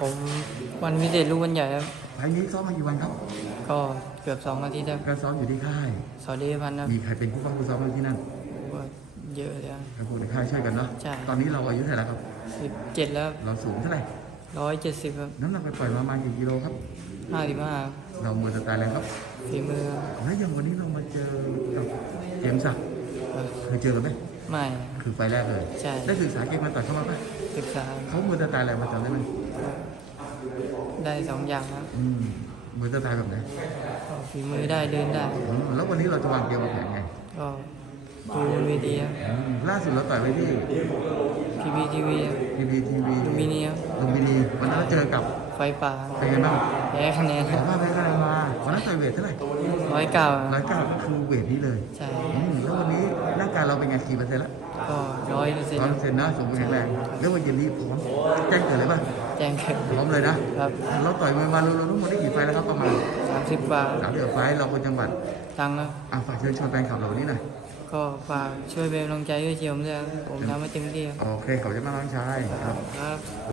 ผมวันพิเศษลูกวันใหญ่ครับไฟล์นี้ซ้อมมากี่วันครับ ก็เกือบสองอาทิตย์แล้วก็ซ้อมอยู่ที่ค่ายสวัสดีพันธ์นะมีใครเป็นผู้ฟังผู้ซ้อมอยู่ที่นั่นก็เยอะเลยครับผมในค่ายช่วยกันเนาะ ใช่ ตอนนี้เราอายุเท่าไหร่แล้วครับ สิบเจ็ดแล้วเราสูงเท่าไหร่ ร้อยเจ็ดสิบครับน้ำหนักไปปล่อยๆมาประมาณกี่กิโลครับ ห้าสิบห้าเรามือสไตล์อะไรครับฝีมือแล้วอย่างวันนี้เรามาเจอกับเจมส์ศักดิ์ครับเคยเจอกันไหมไม่ คือไฟล์แรกเลย ใช่ ได้ศึกษาเกมมาต่อยเข้ามาปะศึกษาเขามือสไตล์อะไรมาจำได้ไหมก็ ได้สองอย่างครับอืมมือสไตล์แบบไหนก็ฝีมือได้เดินได้อืมแล้ววันนี้เราจะวางเกมวางแผนไงก็ดูบนเวทีครับอืมล่าสุดเราต่อยไปที่พีบีทีวีทีวีทีวีลุมพินีครับลุมพินีวันนั้นเราเจอกับไฟป่าเป็นไงบ้างแพ้คะแนนขอมาแพ้คะแนนมาวันนั้นต่อยเวทเท่าไหร่ร้อยเก้าร้อยเก้าก็คือเวทนี้เลยใช่อืมแล้ววันนี้ร่างกายเราเป็นไงกี่เปอร์เซ็นต์ละ ก็ร้อยเปอร์เซ็นร้อยต์เปอร์เซ็นต์นะสมบูรณ์แข็งแรงแล้ววันเย็นนี้พร้อมแจ้งเกิดเลยป่ะแจ้งเกิดพร้อมเลยนะครับเราต่อยมวยมารวมๆทั้งหมดได้กี่ไฟล์แล้วครับประมาณสามสิบกว่าสามสิบไฟล์เราคนจังหวัดตังค์แล้วอะฝากเชิญชวนแฟนคลับเราวันนี้หน่อยก็ฝากช่วยเป็นกำลังใจด้วยเชียร์ผมด้วยครับผมทำให้เต็มที่ครับโอเคขอบคุณมากน้องชายครับครับ